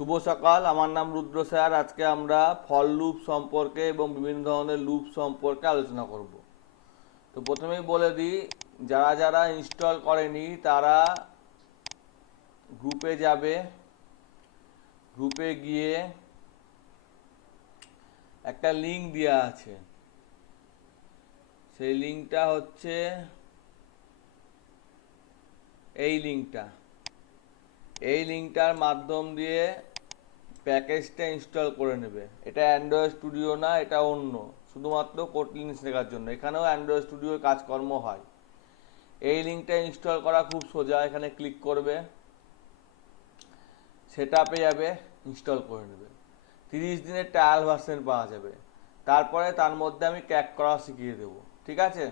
শুভ সকাল, আমার নাম রুদ্র স্যার। আজকে আমরা ফল লুপ সম্পর্কে এবং বিভিন্ন ধরনের লুপ সম্পর্কে আলোচনা করব। তো প্রথমেই বলে দিই, যারা যারা ইনস্টল করেনি তারা গ্রুপে যাবে। গ্রুপে গিয়ে একটা লিঙ্ক দেওয়া আছে, সেই লিঙ্কটা হচ্ছে এই লিঙ্কটা। এই লিঙ্কটার মাধ্যম দিয়ে প্যাকেজটা ইনস্টল করে নেবে। এটা অ্যান্ড্রয়েড স্টুডিও না, এটা অন্য, শুধুমাত্র কোটলিন শেখার জন্য। এখানেও অ্যান্ড্রয়েড স্টুডিওর কাজকর্ম হয়। এই লিঙ্কটা ইনস্টল করা খুব সোজা। এখানে ক্লিক করবে, সেট আপে যাবে, ইনস্টল করে নেবে। 30 দিনের ট্রায়াল ভার্সন পাওয়া যাবে। তারপরে তার মধ্যে আমি ক্র্যাক করা শিখিয়ে দেবো, ঠিক আছে?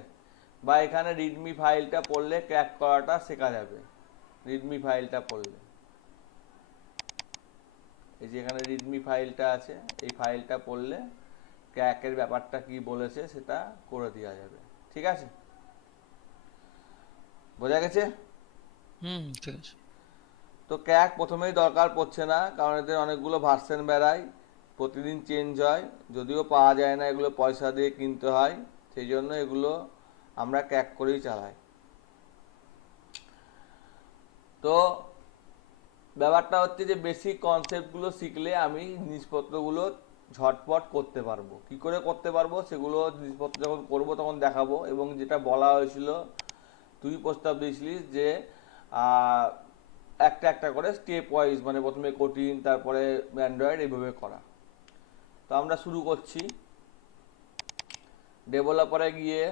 বা এখানে রিডমি ফাইলটা পড়লে ক্র্যাক করাটা শেখা যাবে। রিডমি ফাইলটা পড়লে, এই যে এখানে রিডমি ফাইলটা আছে, এই ফাইলটা পড়লে ক্র্যাকের ব্যাপারটা কি বলেছে সেটা করে দেওয়া যাবে, ঠিক আছে? বোঝা গেছে? ঠিক আছে। তো ক্র্যাক প্রথমেই দরকার পড়ছে না, কারণ এদের অনেকগুলো ভার্সন বেরায়, প্রতিদিন চেঞ্জ হয়। যদিও পাওয়া যায় না, এগুলো পয়সা দিয়ে কিনতে হয়, সেই জন্য এগুলো আমরা ক্র্যাক করেই চালাই। তো ব্যাপারটা হচ্ছে যে বেসিক কনসেপ্টগুলো শিখলে আমি জিনিসপত্রগুলো ঝটপট করতে পারবো। কি করে করতে পারবো সেগুলো জিনিসপত্র যখন করবো তখন দেখাবো। এবং যেটা বলা হয়েছিল, তুই প্রস্তাব দিয়েছিলিস যে আহ, একটা একটা করে স্টেপ ওয়াইজ, মানে প্রথমে কঠিন, তারপরে অ্যান্ড্রয়েড, এইভাবে করা। তো আমরা শুরু করছি। ডেভেলপারে গিয়ে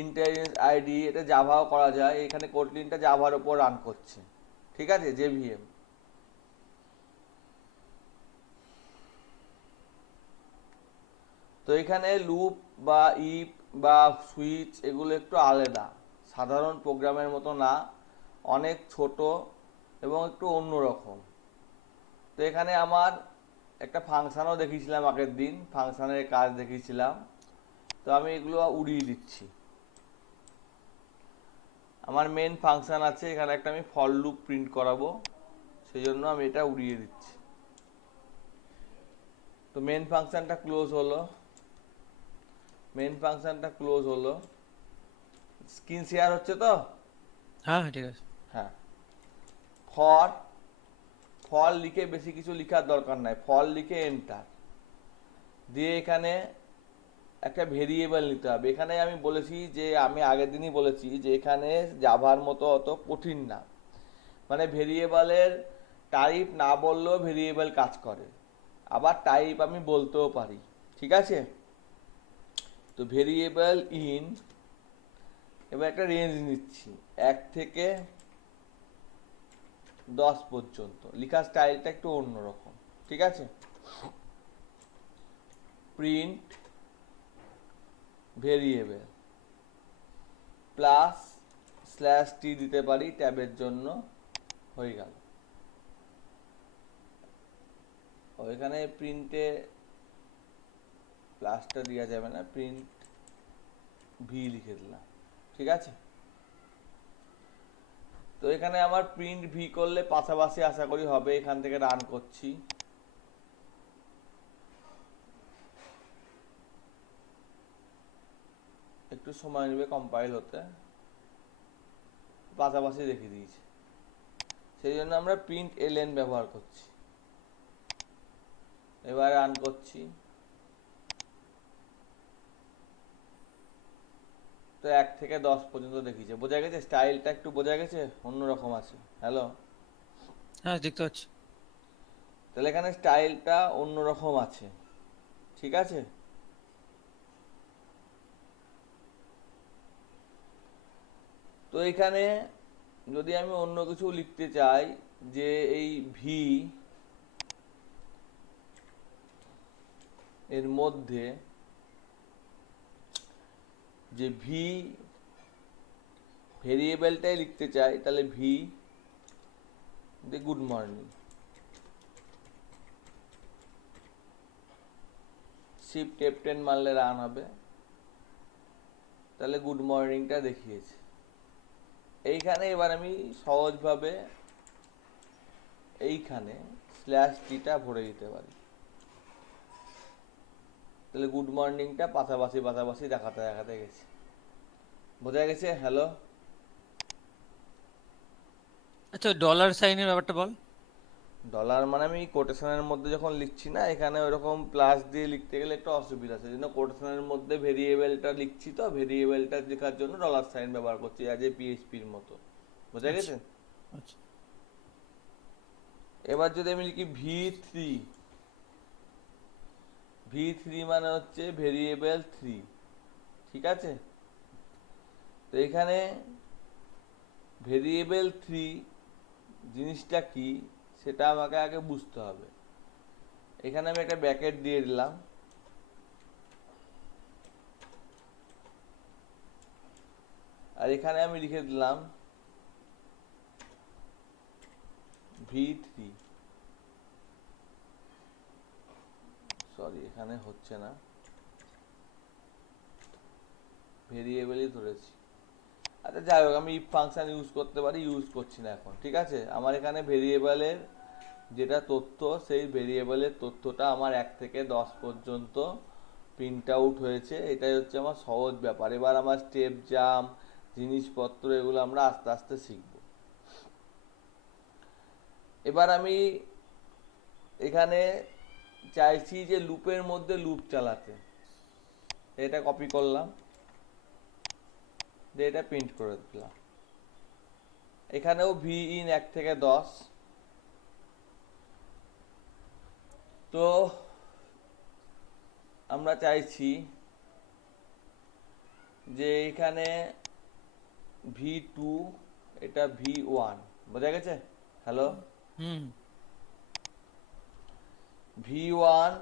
ইন্টেলিজেন্স আইডি, এটা জাভাও করা যায়। এখানে কোটলিনটা জাভার ওপর রান করছে, ঠিক আছে? জেভিএম। তো এখানে লুপ বা ইফ বা সুইচ এগুলো একটু আলাদা, সাধারণ প্রোগ্রামের মতো না, অনেক ছোট এবং একটু অন্যরকম। তো এখানে আমার একটা ফাংশানও দেখিয়েছিলাম আগের দিন, ফাংশানের কাজ দেখিয়েছিলাম। তো আমি এগুলো উড়িয়ে দিচ্ছি। আমার মেন ফাংশান আছে, এখানে একটা আমি ফর লুপ প্রিন্ট করাবো, সেই জন্য আমি এটা উড়িয়ে দিচ্ছি। তো মেন ফাংশানটা ক্লোজ হলো। মেন ফাংশানটা ক্লোজ হলো। স্ক্রিন শেয়ার হচ্ছে তো? হ্যাঁ, ঠিক আছে। হ্যাঁ। ফর, ফল লিখে বেশি কিছু লিখার দরকার নাই, ফল লিখে এন্টার দিয়ে এখানে একটা ভেরিয়েবল নিতে হবে। এখানে আমি বলেছি যে, আমি আগের দিনই বলেছি যে এখানে জাভার মতো অত কঠিন না। মানে ভেরিয়েবলের টাইপ না বললেও ভেরিয়েবল কাজ করে, আবার টাইপ আমি বলতেও পারি, ঠিক আছে? তো ভেরিয়েবল ইন, এবার একটা রেঞ্জ নিচ্ছি 1 থেকে 10 পর্যন্ত। লেখার স্টাইলটা একটু অন্যরকম, ঠিক আছে? Print variable plus slash T দিতে পারি ট্যাবের জন্য, হয়ে গেল। ওইখানে প্রিন্টে প্লাসটা দেওয়া যাবে না, প্রিন্ট ভি লিখে দিলাম, ঠিক আছে? তো এখানে আমার প্রিন্ট ভি করলে পাশাপাশি আশা করি হবে। এখান থেকে রান করছি। একটু সময় নেবে কম্পাইল হতে, পাশাপাশি রেখে দিয়েছি। সেই জন্য আমরা প্রিন্ট এলএন ব্যবহার করছি। এবার রান করছি। তো 1 থেকে 10 পর্যন্ত দেখিয়েছে। বোঝা গেছে? স্টাইলটা একটু বোঝা গেছে, অন্যরকম আছে। হ্যালো? হ্যাঁ, দেখতে পাচ্ছি। তাহলে এখানে স্টাইলটা অন্যরকম আছে, ঠিক আছে? তো এখানে যদি আমি অন্য কিছু লিখতে চাই, যে এই ভি এর মধ্যে, যে ভি ভেরিয়েবলটাই লিখতে চাই, তাহলে ভি দে গুড মর্নিং, শিফট F10 মারলে রান হবে। তাহলে গুড মর্নিংটা দেখিয়েছে। এইখানে এবার আমি সহজভাবে এইখানে স্ল্যাশ টিটা ভরে দিতে পারি। তাহলে গুড মর্নিংটা পাশাপাশি পাশাপাশি দেখাতে দেখাতে গেছে। বোঝা গেছে? হ্যালো। আচ্ছা ডলার সাইনের ব্যাপারটা বল। ডলার মানে আমি কোটেশনের মধ্যে যখন লিখছি না, এখানে ওরকম প্লাস দিয়ে লিখতে গেলে একটু অসুবিধা আছে, জন্য কোটেশনের মধ্যে ভেরিয়েবলটা লিখছি, তো ভেরিয়েবলটা লেখার জন্য ডলার সাইন ব্যবহার করছি অ্যাজ এ পিএইচপির মতো। বোঝা আচ্ছা গেছে? আচ্ছা। এবার যদি আমি লিখি ভি থ্রি, ভি থ্রি মানে হচ্ছে ভেরিয়েবল থ্রি, ঠিক আছে? তো এখানে ভেরিয়েবল থ্রি জিনিসটা কি সেটা আমাকে আগে বুঝতে হবে। এখানে আমি একটা ব্র্যাকেট দিয়ে দিলাম, আর এখানে আমি লিখে দিলাম ভি থ্রি। সরি, এখানে হচ্ছে না, ভেরিয়েবলই ধরেছি। আচ্ছা যাই হোক, আমি ইফ ফাংশন ইউজ করতে পারি, ইউজ করছি না এখন, ঠিক আছে? আমার এখানে ভেরিয়েবলের যেটা তথ্য, সেই ভেরিয়েবলের তথ্যটা আমার 1 থেকে 10 পর্যন্ত প্রিন্ট আউট হয়েছে। এটাই হচ্ছে আমার সহজ ব্যাপার। এবার আমার স্টেপ জাম্প, জিনিসপত্র, এগুলো আমরা আস্তে আস্তে শিখব। এবার আমি এখানে চাইছি যে লুপের মধ্যে লুপ চালাতে। এটা কপি করলাম, দিয়ে এটা প্রিন্ট করে দিলাম। এখানেও ভি ইন 1 থেকে 10। তো আমরা চাইছি যে এখানে ভি টু, এটা ভি ওয়ান। বোঝা গেছে? হ্যালো। হুম। V one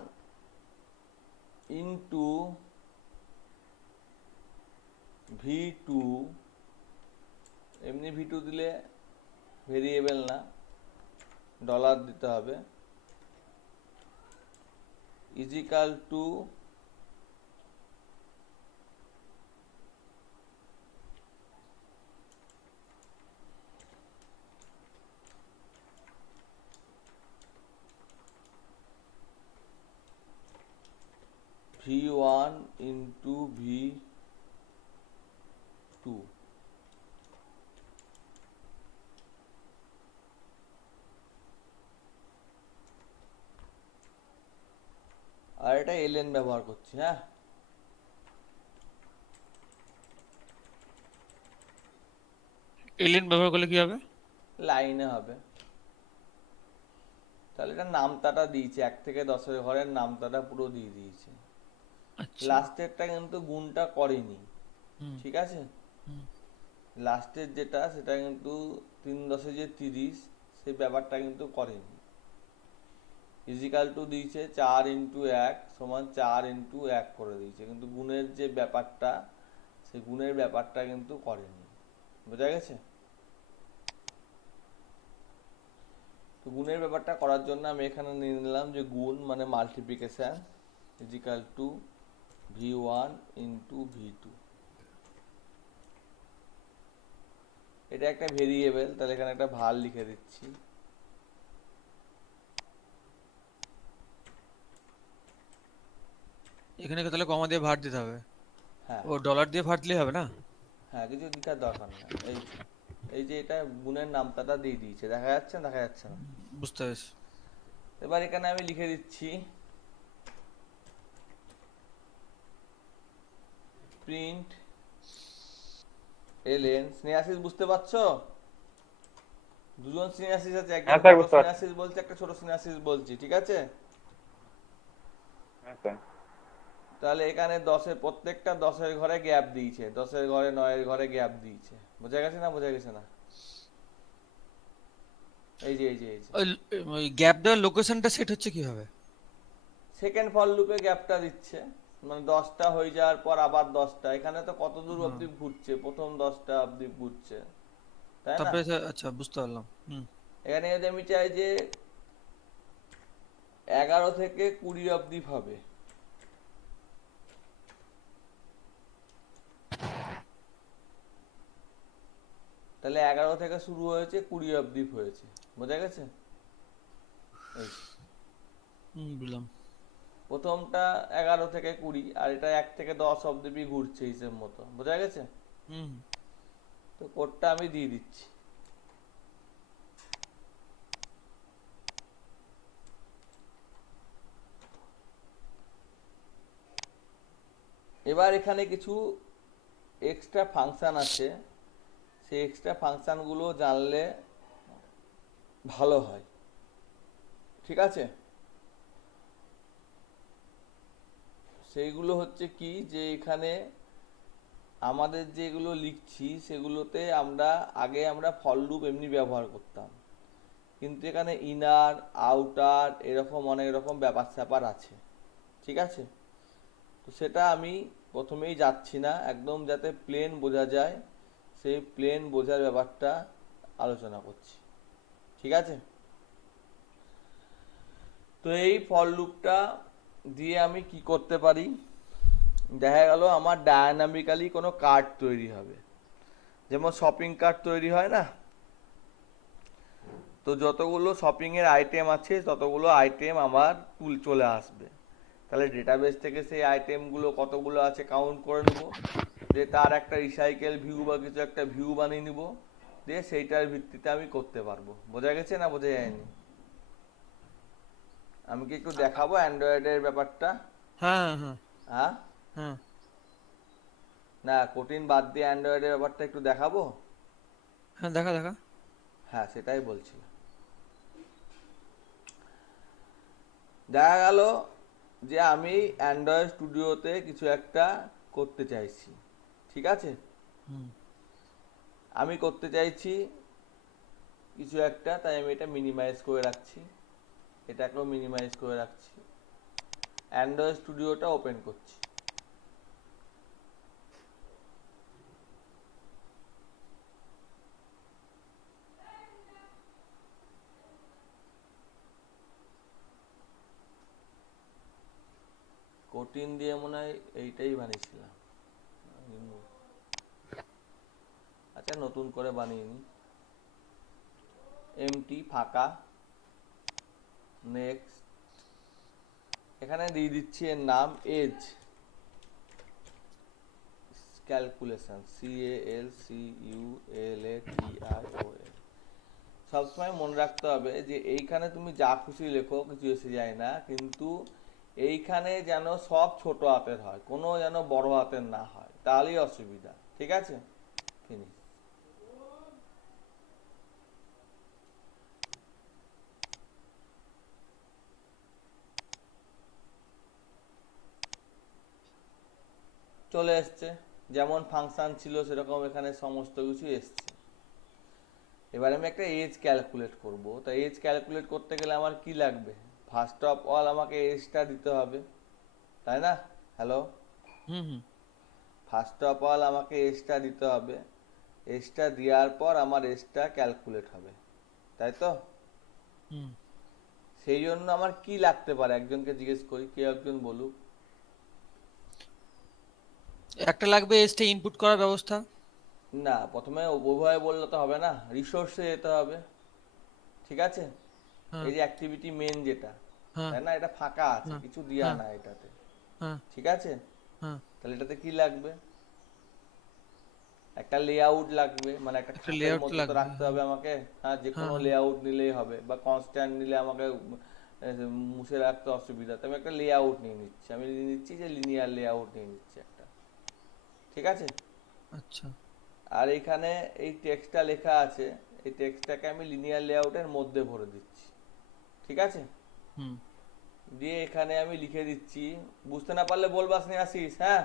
into V two, এমনি ভি টু দিলে ভেরিয়েবল না, ডলার দিতে হবে, is equal to V one into V two. আর এটা এলএন ব্যবহার করছি, হ্যাঁ। এলিয়েন ব্যবহার করলে কি হবে? লাইনে হবে। তাহলে এটা নামতাটা দিয়েছে, 1 থেকে 10-এর ঘরের নামতাটা পুরো দিয়ে দিয়েছে। আচ্ছা। লাস্টেরটা কিন্তু গুণটা করেনি, হুম ঠিক আছে? হুম। লাস্টের যেটা, সেটা কিন্তু 3×10 যে 30, সেই ব্যাপারটা কিন্তু করেনি। ইজিক্যাল টু দিয়েছে 4x1 সমান 4x1 করে দিয়েছে, কিন্তু গুণের যে ব্যাপারটা, সেই গুণের ব্যাপারটা কিন্তু করেনি। বোঝা গেছে? তো গুণের ব্যাপারটা করার জন্য আমি এখানে নিয়ে নিলাম যে গুণ মানে multiplication, equal to V one into V two. এটা একটা ভেরিয়েবল, তাহলে এখানে একটা ভার লিখে দিচ্ছি। এখানে কি তাহলে কমা দিয়ে ভার দিতে হবে? হ্যাঁ ও ডলার দিয়ে ভার দিলে হবে না? হ্যাঁ, কিছু লিখার দরকার নেই। এই যে এটা গুণের নামতাটা দিয়ে দিয়েছে, দেখা যাচ্ছে না? দেখা যাচ্ছে না? বুঝতে পেরেছি। এবার এখানে আমি লিখে দিচ্ছি প্রিন্ট এলএন। স্নেহাশিস বুঝতে পারছো? দুজন স্নেহাশিস আছে, হ্যাঁ একজন স্যার, বড় বুঝতে পারছি। স্নেহাশিস বলছে, একটা ছোট স্নেহাশিস বলছি, ঠিক আছে? হ্যাঁ স্যার। তাহলে এখানে 10-এর প্রত্যেকটা 10-এর ঘরে গ্যাপ দিয়েছে, 10-এর ঘরে 9-এর ঘরে গ্যাপ দিয়েছে। বোঝা গেছে না? বোঝা গেছে না? এই যে ওই ওই গ্যাপ দেওয়ার লোকেশনটা সেট হচ্ছে কিভাবে? সেকেন্ড ফর লুপে গ্যাপটা দিচ্ছে, মানে 10টা হয়ে যাওয়ার পর আবার 10টা। এখানে তো কত দূর হুম। অবধি ঘুরছে, প্রথম 10টা অবধি ঘুরছে, তাই না? তারপরে আচ্ছা বুঝতে পারলাম। হুম। এখানে যদি আমি চাই যে 11 থেকে 20 অবধি হবে, তাহলে 11 থেকে শুরু হয়েছে, 20 অবধি হয়েছে। বোঝা গেছে? এই বুঝলাম। প্রথমটা 11 থেকে 20, আর এটা 1 থেকে 10 অব্দি ঘুরছে হিসেব মতো, বোঝা গেছে? হুম। তো কোডটা আমি দিয়ে দিচ্ছি। এবার এখানে কিছু এক্সট্রা ফাংশন আছে, সেই এক্সট্রা ফাংশনগুলো জানলে ভালো হয়, ঠিক আছে? সেইগুলো হচ্ছে কি, যে এখানে আমাদের যেগুলো লিখছি সেগুলোতে আমরা ফর লুপ এমনি ব্যবহার করতাম, কিন্তু এখানে ইনার আউটার এরকম অনেক রকম ব্যাপার স্যাপার আছে, ঠিক আছে? তো সেটা আমি প্রথমেই যাচ্ছি না, একদম যাতে প্লেন বোঝা যায় সেই প্লেন বোঝার ব্যাপারটা আলোচনা করছি, ঠিক আছে? তো এই ফর লুপটা দিয়ে আমি কি করতে পারি, দেখা গেল আমার ডায়নামিক্যালি কোনো কার্ড তৈরি হবে, যেমন শপিং কার্ট তৈরি হয় না, তো যতগুলো শপিং এর আইটেম আছে ততগুলো আইটেম আমার চলে আসবে। তাহলে ডেটাবেস থেকে সেই আইটেমগুলো কতগুলো আছে কাউন্ট করে নেবো, দিয়ে তার একটা রিসাইকেল ভিউ বা কিছু একটা ভিউ বানিয়ে নিব, দিয়ে সেইটার ভিত্তিতে আমি করতে পারবো। বোঝা গেছে না বোঝা যায়নি? আমি কি একটু দেখাবো অ্যান্ড্রয়েডের ব্যাপারটা? হ্যাঁ হ্যাঁ হ্যাঁ, হ্যাঁ। না কোটিন বাদ দিয়ে অ্যান্ড্রয়েডের ব্যাপারটা একটু দেখাবো। হ্যাঁ, দেখা দেখা। হ্যাঁ, সেটাই বলছিলাম। দেখা গেল যে আমি অ্যান্ড্রয়েড স্টুডিওতে কিছু একটা করতে চাইছি, ঠিক আছে? হুম। আমি করতে চাইছি কিছু একটা, তাই আমি এটা মিনিমাইজ করে রাখছি, এটাকেও মিনিমাইজ করে রাখছি, অ্যান্ড্রয়েড স্টুডিওটা ওপেন করছি। কোটিন দিয়ে মনে হয় এইটাই বানিয়েছিলাম। আচ্ছা, নতুন করে বানিয়ে নি, এমটি ফাঁকা, নেক্সট। এখানে দিয়ে দিচ্ছি এর নাম এজ ক্যালকুলেশন, CALCULATION। সবসময় মনে রাখতে হবে যে এইখানে তুমি যা খুশি লেখো কিছু এসে যায় না, কিন্তু এইখানে যেন সব ছোট হাতের হয়, কোনো যেন বড় হাতের না হয়, তাহলেই অসুবিধা, ঠিক আছে? ফিনিশ। চলে এসছে, যেমন ফাংশন ছিল সেরকম এখানে সমস্ত কিছু এসছে। এবার আমি একটা এজ ক্যালকুলেট করব, তাই এজ ক্যালকুলেট করতে গেলে আমার কি লাগবে? ফার্স্ট অফ অল আমাকে এজটা দিতে হবে, তাই না? Hello, hmm hmm first of all আমাকে এজটা দিতে হবে, এজটা দেওয়ার পর আমার এজটা ক্যালকুলেট হবে, তাই তো? হুম। সেই জন্য আমার কি লাগতে পারে, একজনকে জিজ্ঞেস করি, কেউ একজন বলুক। একটা লাগবে এসটা ইনপুট করার ব্যবস্থা। না, প্রথমে উভয় বললে তো হবে না, রিসোর্সে যেতে হবে, ঠিক আছে? হ্যাঁ এই যে অ্যাক্টিভিটি মেন যেটা, হ্যাঁ তাই না, এটা ফাঁকা আছে, হ্যাঁ কিছু দেওয়া হ্যাঁ না এটাতে, হ্যাঁ ঠিক আছে? হ্যাঁ। তাহলে এটাতে কি লাগবে? একটা লেআউট লাগবে, মানে একটা একটা খাপের লেআউট মধ্যে তো লাগবে, রাখতে হ্যাঁ। হবে আমাকে। হ্যাঁ, যে হ্যাঁ কোনো হ্যাঁ লেআউট নিলেই হবে, বা কনস্ট্যান্ট নিলে আমাকে মুছে রাখতে অসুবিধা, তো আমি একটা লেআউট নিয়ে নিচ্ছি, আমি নিয়ে নিচ্ছি যে লিনিয়ার লেআউট নিয়ে নিচ্ছি একটা, ঠিক আছে? আচ্ছা। আর এখানে এই টেক্সটটা লেখা আছে, এই টেক্সটটাকে আমি লিনিয়ার লেআউটের মধ্যে ভরে দিচ্ছি, ঠিক আছে? হুম। দিয়ে এখানে আমি লিখে দিচ্ছি, বুঝতে না পারলে বলবাস নিয়ে আসিস, হ্যাঁ।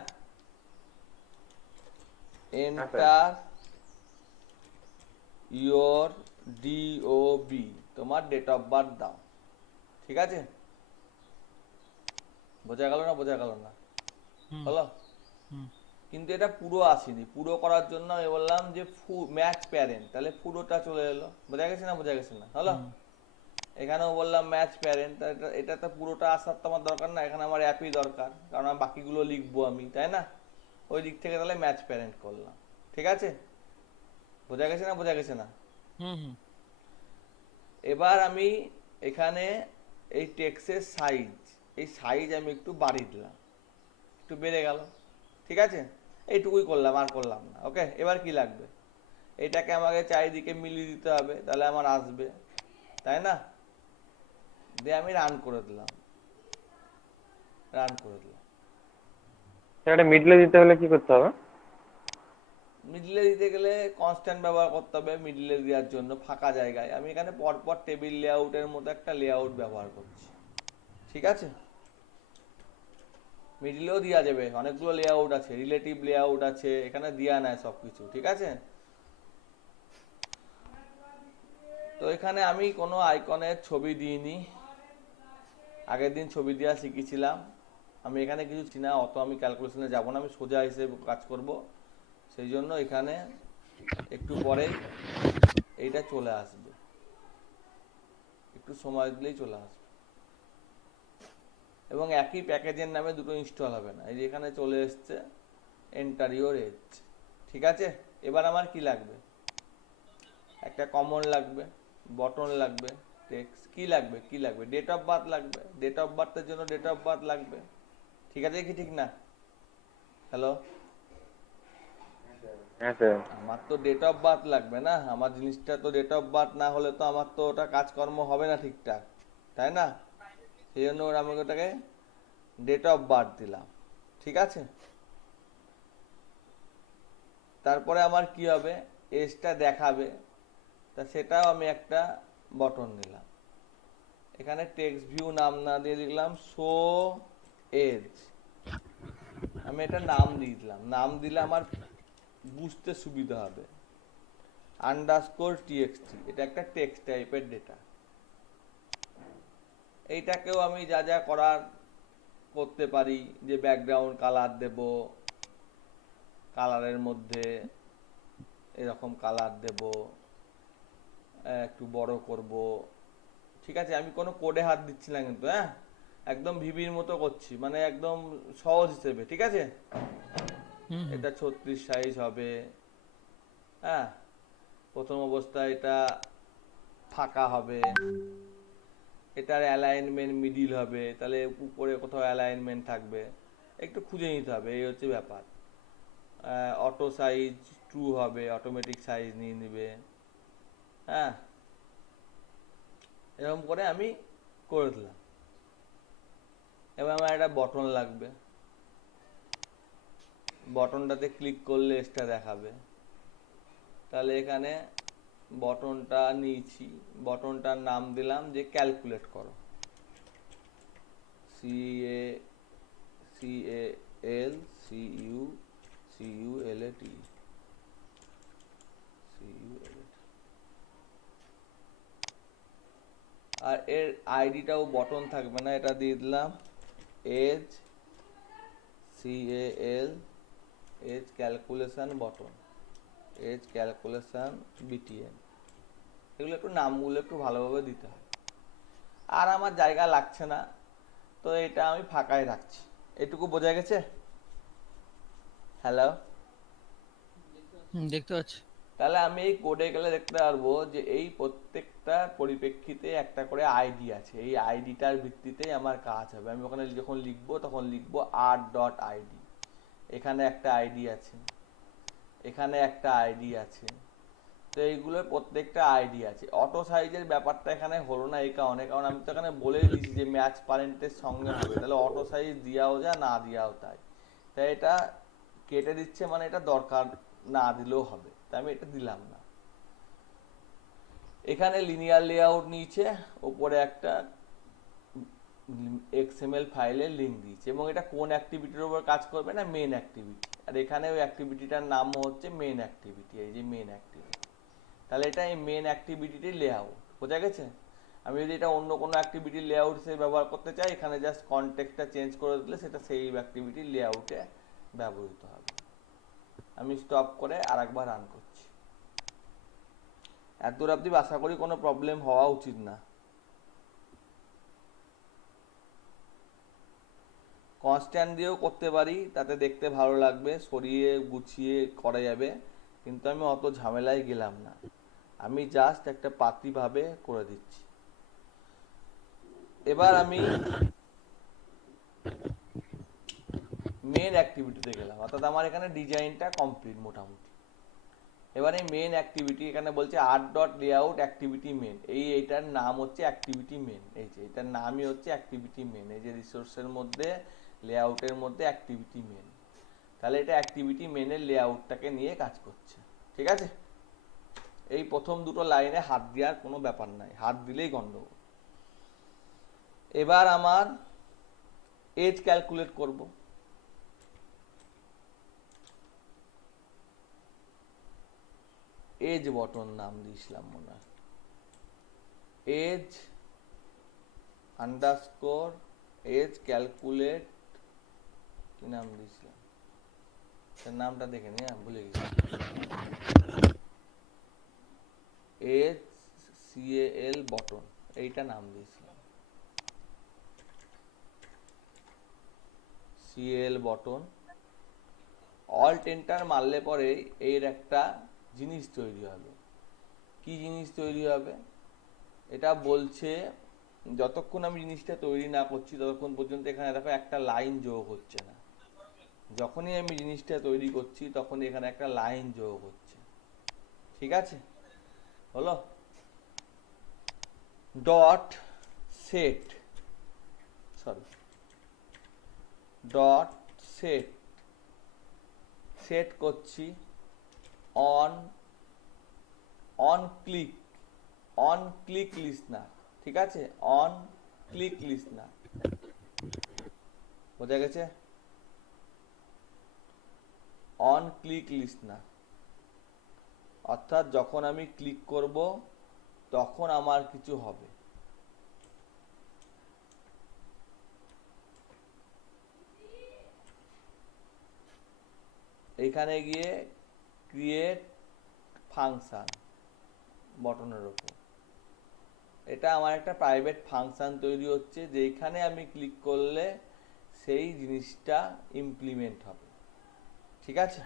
হ্যাঁ স্যার। এন্টার ইয়োর DOB, তোমার ডেট অফ বার্থ দাও, ঠিক আছে? বোঝা গেল না বোঝা গেল না? হুম হলো? হুম কিন্তু এটা পুরো আসেনি, পুরো করার জন্য আমি বললাম যে ম্যাচ প্যারেন্ট, তাহলে পুরোটা চলে এলো। বোঝা গেছে না বোঝা গেছে না? হলো? হুম এখানেও বললাম ম্যাচ প্যারেন্ট, এটা তো পুরোটা আসার তো আমার দরকার না, এখানে আমার অ্যাপই দরকার, কারণ আমি বাকিগুলো লিখবো আমি, তাই না? ওই দিক থেকে তাহলে ম্যাচ প্যারেন্ট করলাম, ঠিক আছে? বোঝা গেছে না বোঝা গেছে না? হুম হুম। এবার আমি এখানে এই টেক্সের সাইজ, এই সাইজ আমি একটু বাড়িয়ে দিলাম, একটু বেড়ে গেল। ঠিক আছে, এইটুকুই করলাম, আর করলাম না। ওকে, এবার কি লাগবে, এটাকে আমাকে চারিদিকে মিলিয়ে দিতে হবে, তাহলে আমার আসবে, তাই না? দিয়ে আমি রান করে দিলাম, রান করে দিলাম। এটা মিডলে দিতে হলে কি করতে হবে? মিডলে দিতে গেলে কনস্ট্যান্ট ব্যবহার করতে হবে। মিডলে দেওয়ার জন্য ফাঁকা জায়গায় আমি এখানে পরপর টেবিল লেআউটের মতো একটা লেআউট ব্যবহার করছি। ঠিক আছে, মিডলেও দেওয়া যাবে, অনেকগুলো লেআউট আছে, রিলেটিভ লেআউট আছে, এখানে দেওয়া নেয় সব কিছু। ঠিক আছে, তো এখানে আমি কোনো আইকনের ছবি দিইনি, আগের দিন ছবি দেওয়া শিখেছিলাম। আমি এখানে কিছু চিনা, অত আমি ক্যালকুলেশনে যাব না, আমি সোজা হিসেবে কাজ করব। সেই জন্য এখানে একটু পরেই এইটা চলে আসবে, একটু সময় দিলেই চলে আসবে। এবং একই প্যাকেজের নামে দুটো ইনস্টল হবে না। এই যে এখানে চলে এসছে এন্টার ইওর এজ। ঠিক আছে, এবার আমার কি লাগবে, একটা কমন লাগবে, বটন লাগবে, টেক্সট কি লাগবে, কি লাগবে, ডেট অফ বার্থ লাগবে। ডেট অফ বার্থের জন্য ডেট অফ বার্থ লাগবে। ঠিক আছে কি ঠিক না? হ্যালো, হ্যাঁ স্যার। আমার তো ডেট অফ বার্থ লাগবে না, আমার জিনিসটা তো ডেট অফ বার্থ না হলে তো আমার তো ওটা কাজকর্ম হবে না ঠিকঠাক, তাই না? সেই জন্য আমি ওটাকে ডেট অফ বার্থ দিলাম। ঠিক আছে, তারপরে আমার কি হবে, এজটা দেখাবে, তা সেটাও আমি একটা বটন দিলাম। এখানে টেক্সট ভিউ নাম না দিয়ে লিখলাম শো এজ। আমি এটা নাম দিয়ে দিলাম, নাম দিলে আমার বুঝতে সুবিধা হবে। আন্ডারস্কোর টিএক্সটি, এটা একটা টেক্সট টাইপের ডেটা। এইটাকেও আমি যা যা করার করতে পারি, যে ব্যাকগ্রাউন্ড কালার দেব, কালারের মধ্যে এরকম কালার দেব, একটু বড় করব। ঠিক আছে, আমি কোনো কোডে হাত দিচ্ছি না কিন্তু, হ্যাঁ, একদম ভিবির মতো করছি, মানে একদম সহজ হিসেবে। ঠিক আছে, হুম হুম এটা 36 সাইজ হবে। হ্যাঁ, প্রথম অবস্থায় এটা ফাঁকা হবে, এটার অ্যালাইনমেন্ট মিডিল হবে, তাহলে উপরে কোথাও অ্যালাইনমেন্ট থাকবে, একটু খুঁজে নিতে হবে, এই হচ্ছে ব্যাপার। অটো সাইজ ট্রু হবে, অটোমেটিক সাইজ নিয়ে নেবে। হ্যাঁ, এরকম করে আমি করে দিলাম। এবার আমার একটা বটন লাগবে, বটনটাতে ক্লিক করলে এক্সট্রা দেখাবে। তাহলে এখানে বটনটা নিয়েছি, বটনটার নাম দিলাম যে ক্যালকুলেট করো, C A C A L C U C U L A T, C U L A T. আর এর আইডিটাও বটন থাকবে না, এটা দিয়ে দিলাম age C A L age calculation button, age calculation BTN. এগুলো একটু নামগুলো একটু ভালোভাবে দিতে হয়। আর আমার জায়গা লাগছে না, তো এটা আমি ফাঁকাই রাখছি। এটুকু বোঝা গেছে? হ্যালো, দেখতে পাচ্ছি। তাহলে আমি এই কোডে গেলে দেখতে পারবো যে এই প্রত্যেকটা পরিপ্রেক্ষিতে একটা করে আইডি আছে, এই আইডিটার ভিত্তিতেই আমার কাজ হবে। আমি ওখানে যখন লিখবো তখন লিখবো r.id, এখানে একটা আইডি আছে, এখানে একটা আইডি আছে। তো এইগুলোর প্রত্যেকটা আইডি আছে। অটো সাইজের ব্যাপারটা এখানে হলো না এই কারণে, কারণ আমি তো এখানে বলেই দিয়েছি যে ম্যাচ পারেন্টের সঙ্গে হবে, তাহলে অটো সাইজ দিয়াও যা না দিয়াও তাই। তাই এটা কেটে দিচ্ছে, মানে এটা দরকার না দিলেও হবে, তাই আমি এটা দিলাম না। এখানে লিনিয়ার লেআউট নিচে ওপরে একটা এক্সএমএল ফাইলের লিঙ্ক দিয়েছে, এবং এটা কোন অ্যাক্টিভিটির উপর কাজ করবে না, মেন অ্যাক্টিভিটি। আর এখানে ওই অ্যাক্টিভিটিটার নাম হচ্ছে মেন অ্যাক্টিভিটি, এই যে মেন অ্যাক্টিভিটি। তাহলে এটা এই মেন অ্যাক্টিভিটির লেআউট, বোঝা গেছে? আমি যদি এটা অন্য কোনো অ্যাক্টিভিটির লেআউট হিসেবে ব্যবহার করতে চাই, এখানে জাস্ট কনটেক্সটটা চেঞ্জ করে দিলে সেটা সেই অ্যাক্টিভিটির লেআউটে ব্যবহৃত হবে। আমি স্টপ করে আরেকবার রান করছি। এত দূর অবধি আশা করি কোনো প্রবলেম হওয়া উচিত না। কনস্ট্যান্ট দিয়েও করতে পারি, তাতে দেখতে ভালো লাগবে, সরিয়ে গুছিয়ে করা যাবে, কিন্তু আমি অত ঝামেলায় গেলাম না। আমি জাস্ট একটা পাতিভাবে করে দিচ্ছি। এবার আমি মেন অ্যাক্টিভিটিতে গেলাম, অর্থাৎ আমার এখানে ডিজাইনটা কমপ্লিট মোটামুটি। এবারে মেন অ্যাক্টিভিটি এখানে বলছে R dot layout activity main, এইটার নাম হচ্ছে অ্যাক্টিভিটি মেন। এই যে এটার নামই হচ্ছে অ্যাক্টিভিটি মেন, এই যে রিসোর্সের মধ্যে লেআউটের মধ্যে অ্যাক্টিভিটি মেন। তাহলে এটা অ্যাক্টিভিটি মেনের লেআউটটাকে নিয়ে কাজ করছে, ঠিক আছে। এই প্রথম দুটো লাইনে হাত দেওয়ার কোনো ব্যাপার নাই, হাত দিলেই গন্ডগোল। এবার আমার এজ ক্যালকুলেট করব। এজ বটন নাম দিয়েছিলাম মনে হয়, এজ আন্ডারস্কোর এজ ক্যালকুলেট, কি নাম দিয়েছিলাম তার নামটা দেখে নি, ভুলে গেছি। এজ সিএল বটন, এইটা নাম দিয়েছিলাম সিএল বটন। অল্ট এন্টার মারলে পরে এর একটা জিনিস তৈরি হবে। কি জিনিস তৈরি হবে এটা বলছে, যতক্ষণ আমি জিনিসটা তৈরি না করছি ততক্ষণ পর্যন্ত এখানে দেখো একটা লাইন যোগ হচ্ছে না। যখনই আমি জিনিসটা তৈরি করছি তখনই এখানে একটা লাইন যোগ হচ্ছে, ঠিক আছে। হলো dot set, sorry dot set, set করছি on on click, on click listener, ঠিক আছে, অন ক্লিক লিসনার, বোঝা গেছে। অন ক্লিক লিসনার অর্থাৎ যখন আমি ক্লিক করব তখন আমার কিছু হবে। এখানে গিয়ে ক্রিয়েট ফাংশন বটনের উপর, এটা আমার একটা প্রাইভেট ফাংশন তৈরি হচ্ছে, যেখানে আমি ক্লিক করলে সেই জিনিসটা ইমপ্লিমেন্ট হবে, ঠিক আছে।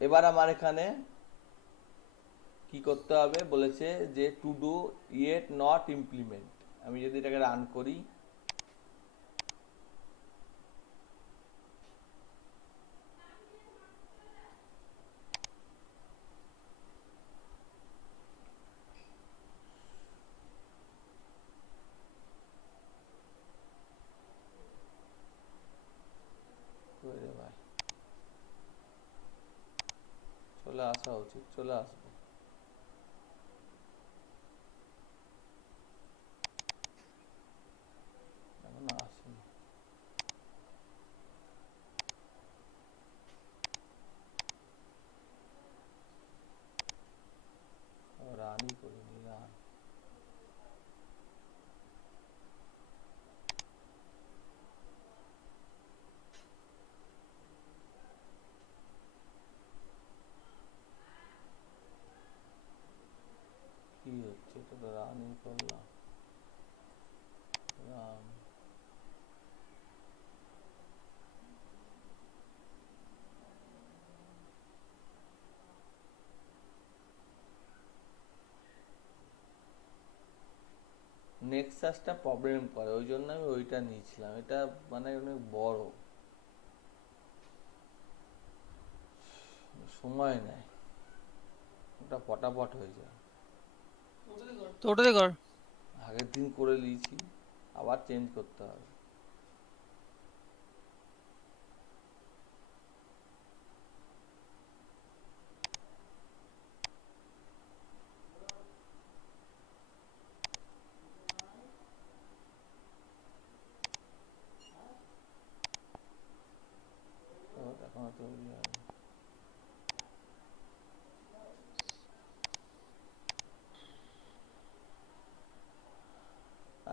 এবার আমার এখানে কি করতে হবে বলেছে যে to do yet not implement. আমি যদি এটাকে রান করি, ভাই চলে আসা উচিত, চলে আসবে। এখনো আসেনি। রানই করিনি, রান। কি হচ্ছে, এটা তো রানই করলাম, রান। নেক্সাসটা প্রবলেম করে, ওই জন্য আমি ওইটা নিয়েছিলাম, এটা মানে অনেক বড়, সময় নেয়, ওটা ফটাফট হয়ে যায়। তো ওটাতে কর। আগের দিন করে নিয়েছি, আবার চেঞ্জ করতে হবে। এখন তৈরি হবে।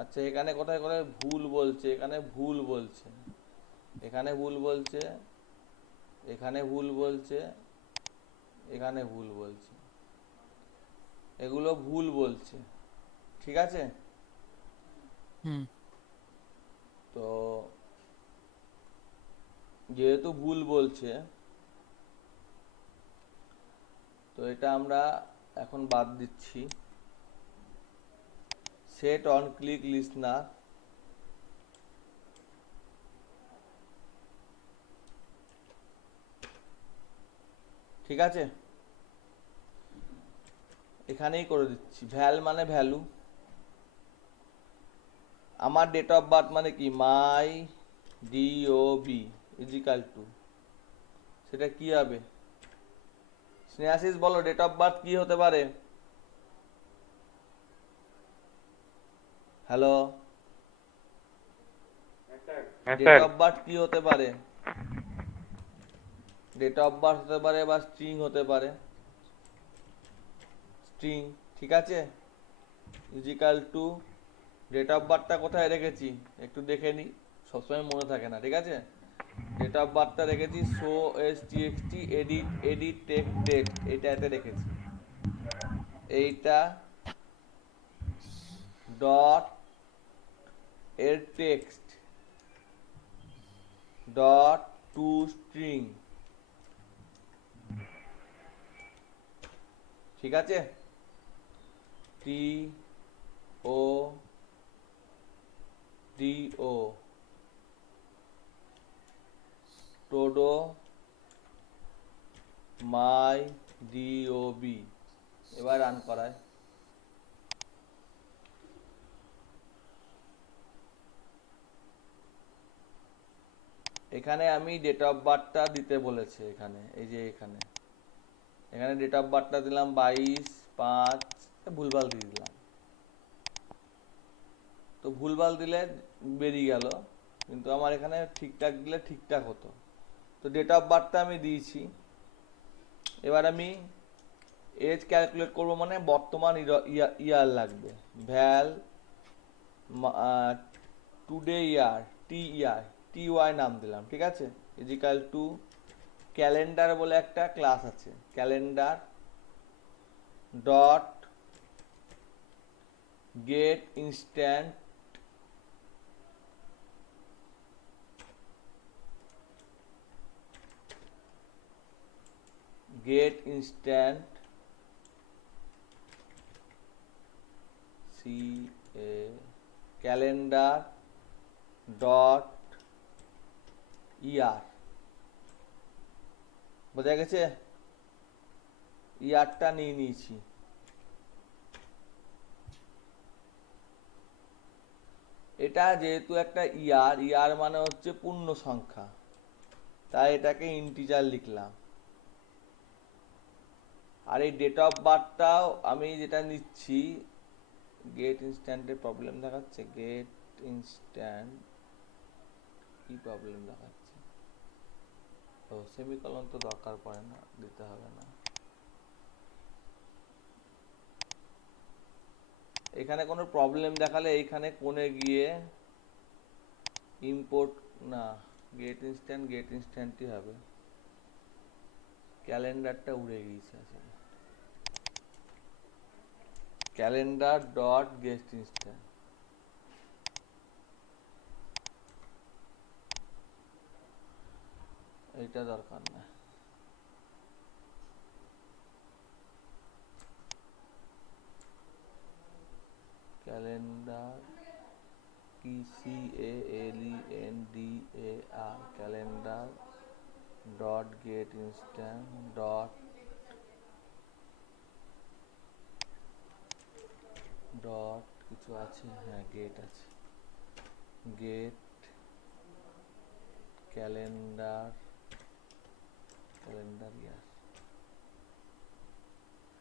আচ্ছা এখানে কোথায় কোথায় ভুল বলছে, এখানে ভুল বলছে, এখানে ভুল বলছে, এখানে ভুল বলছে, এখানে ভুল বলছে, এগুলো ভুল বলছে, ঠিক আছে। হুম। তো যেহেতু ভুল বলছে তো এটা আমরা এখন বাদ দিচ্ছি। সেট অন ক্লিক লিসনার, ঠিক আছে, এখানেই করে দিচ্ছি। ভ্যাল মানে ভ্যালু, আমার ডেট অফ বার্থ মানে কি, মাই ডিওবি ইজিক্যাল টু, সেটা কি হবে? স্নেহাশিস বলো ডেট অফ বার্থ কি হতে পারে? হ্যালো, হ্যাঁ ডেট স্যার। অফ বার্থ কি হতে পারে? ডেট অফ বার্থ হতে পারে বা স্ট্রিং হতে পারে, স্ট্রিং, ঠিক আছে। ইজিক্যাল টু ডেট অফ বার্থটা কোথায় রেখেছি একটু দেখে নিই, সবসময় মনে থাকে না, ঠিক আছে। ডেট অফ বার্থটা রেখেছি show S TXT edit edit text date, এইটাতে রেখেছি। এইটা ডট এর টেক্সট ডট টু স্ট্রিং, ঠিক আছে। টি ও ডি ও টোডো মাই ডিওবি, এবার রান করায়। এখানে আমি ডেট অফ বার্থটা দিতে বলেছে, এখানে এই যে এখানে এখানে ডেট অফ বার্থটা দিলাম 22/5, ভুলভাল দিয়ে দিলাম, তো ভুলভাল দিলে বেরিয়ে গেল, কিন্তু আমার এখানে ঠিকঠাক দিলে ঠিকঠাক হতো। তো ডেট অফ বার্থটা আমি দিয়েছি, এবার আমি এজ ক্যালকুলেট করব, মানে বর্তমান ইয়ার লাগবে। ভ্যাল টুডে ইয়ার, টি ওয়াই নাম দিলাম, ঠিক আছে। ইজিক্যাল টু ক্যালেন্ডার বলে একটা ক্লাস আছে, calendar dot get instant C A calendar dot year, বোঝা গেছে। ইয়ারটা নিয়ে নিয়েছি। এটা যেহেতু একটা ইয়ার, ইয়ার মানে হচ্ছে পূর্ণ সংখ্যা, তাই এটাকে ইন্টিজার লিখলাম। আর এই ডেট অফ বার্থটাও আমি যেটা নিচ্ছি, গেট ইনস্ট্যান্টের প্রবলেম দেখাচ্ছে, গেট ইনস্ট্যান্ট কি প্রবলেম দেখাচ্ছে, ও সেমিকলন তো দরকার পড়ে না, দিতে হবে না। এখানে কোনো প্রবলেম দেখালে এইখানে কোণে গিয়ে ইম্পোর্ট, না গেট ইনস্ট্যান্টই হবে, ক্যালেন্ডারটা উড়ে গিয়েছে আসলে, ক্যালেন্ডার ডট গেট ইনস্ট্যান্ট, এইটা দরকার না। Calendar CALENDAR, calendar dot get instant dot dot কিছু আছে, হ্যাঁ গেট আছে, get calendar year,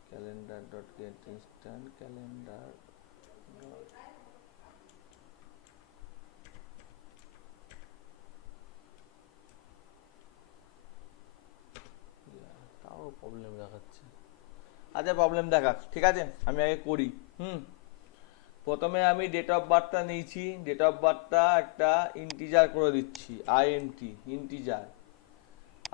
calendar dot get instant calendar dot, তাও প্রবলেম দেখাচ্ছে। আচ্ছা প্রবলেম দেখাক, ঠিক আছে, আমি আগে করি। প্রথমে আমি ডেট অফ বার্থটা নিয়েছি, ডেট অফ বার্থটা একটা ইন্টিজার করে দিচ্ছি, ইন্টিজার।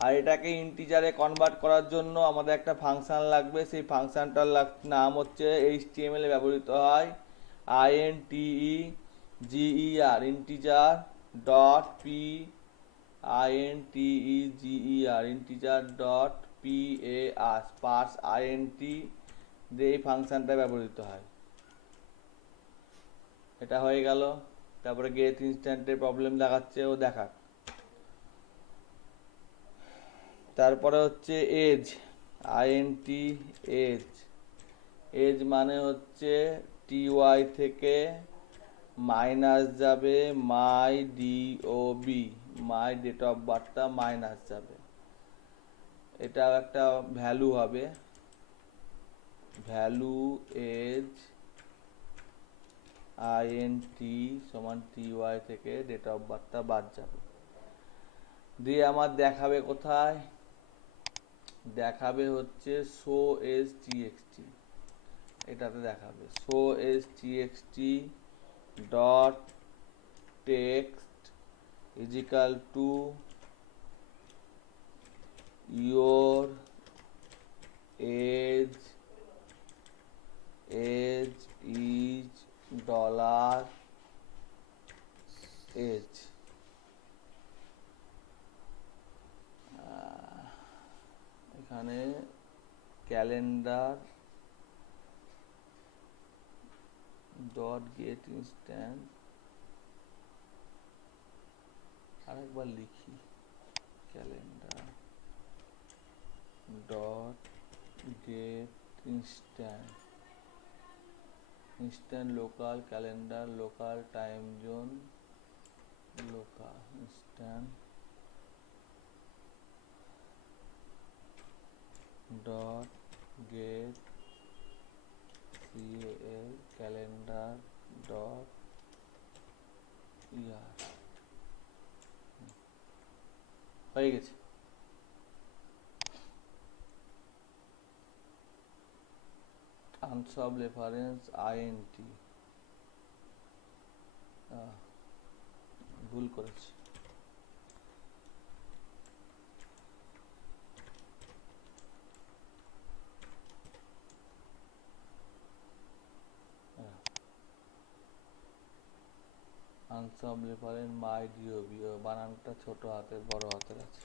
আর এটাকে ইন্টিজারে কনভার্ট করার জন্য আমাদের একটা ফাংশন লাগবে, সেই ফাংশনটার নাম হচ্ছে HTML এ ব্যবহৃত হয় INTEGER, integer dot integer dot purse INT দিয়ে এই ফাংশনটা ব্যবহৃত হয়। এটা হয়ে গেল। তারপরে গেট ইনস্ট্যান্টের প্রবলেম দেখাচ্ছে, ও দেখাক। তারপরে হচ্ছে এজ, আইএনটি এজ। এজ মানে হচ্ছে টিওয়াই থেকে মাইনাস যাবে my DOB, my date of বার্থটা মাইনাস যাবে। এটাও একটা ভ্যালু হবে, ভ্যালু এজ আইএনটি সমান টিওয়াই থেকে ডেট অফ বার্থটা বাদ যাবে। দিয়ে আমার দেখাবে কোথায়, দেখাবে হচ্ছে শো এজ টিএক্সটি, এটাতে দেখাবে show age TXT dot text is equal to your age is dollar age। এখানে ক্যালেন্ডার ডট গেট ইনস্ট্যান্ট, আরেকবার লিখি, calendar dot get instant, instant local calendar local time zone local instant dot get CL calendar dot year. হয়ে গেছে। আনসব reference int, ভুল করেছি। আনসব reference মাই DOB, বানানটা ছোট হাতের বড় হাতের আছে,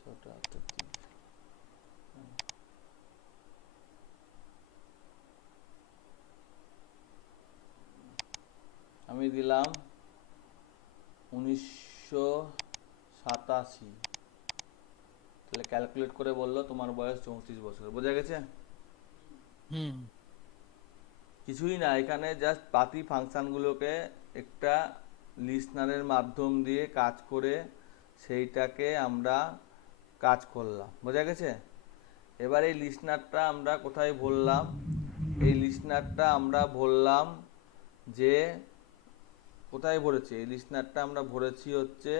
ছোট হাতের দিকে। আমি দিলাম 1987, তাহলে ক্যালকুলেট করে বললো তোমার বয়স 34 বছর। বোঝা গেছে? হুম। কিছুই না, এখানে জাস্ট বাকি ফাংশনগুলোকে একটা লিসনারের মাধ্যম দিয়ে কাজ করে সেইটাকে আমরা কাজ করলাম। বোঝা গেছে? এবার এই লিসনারটা আমরা কোথায় ভরলাম, এই লিসনারটা আমরা ভরলাম যে কোথায় ভরেছি, এই লিসনারটা আমরা ভরেছি হচ্ছে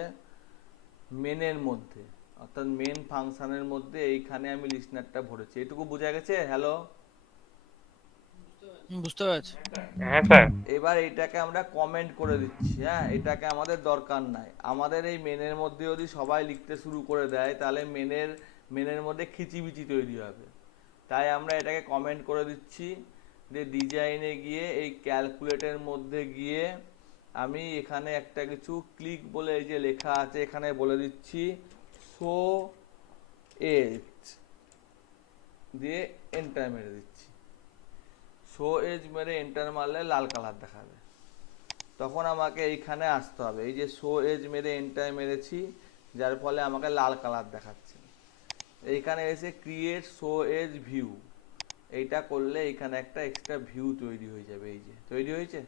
মেনের মধ্যে, অর্থাৎ মেন ফাংশনের মধ্যে। এইখানে আমি লিসনারটা ভরেছি। এটুকু বোঝা গেছে? হ্যালো, বুঝতে পারছি। হ্যাঁ স্যার। এবার এইটাকে আমরা কমেন্ট করে দিচ্ছি। হ্যাঁ, এটাকে আমাদের দরকার নাই। আমাদের এই মেনের মধ্যে যদি সবাই লিখতে শুরু করে দেয় তাহলে মেনের মধ্যে খিচিবিচি তৈরি হবে। তাই আমরা এটাকে কমেন্ট করে দিচ্ছি যে ডিজাইনে গিয়ে এই ক্যালকুলেটের মধ্যে গিয়ে আমি এখানে একটা কিছু ক্লিক বলে এই যে লেখা আছে এখানে বলে দিচ্ছি শো এজ, দিয়ে এন্টার মেরে দিচ্ছি। শো এজ মেরে এন্টার মারলে লাল কালার দেখাবে। তখন আমাকে এইখানে আসতে হবে, এই যে শো এজ মেরে এন্টার মেরেছি যার ফলে আমাকে লাল কালার দেখাচ্ছে। এইখানে এসে ক্রিয়েট শো এজ ভিউ, এইটা করলে এইখানে একটা এক্সট্রা ভিউ তৈরি হয়ে যাবে। এই যে তৈরি হয়েছে,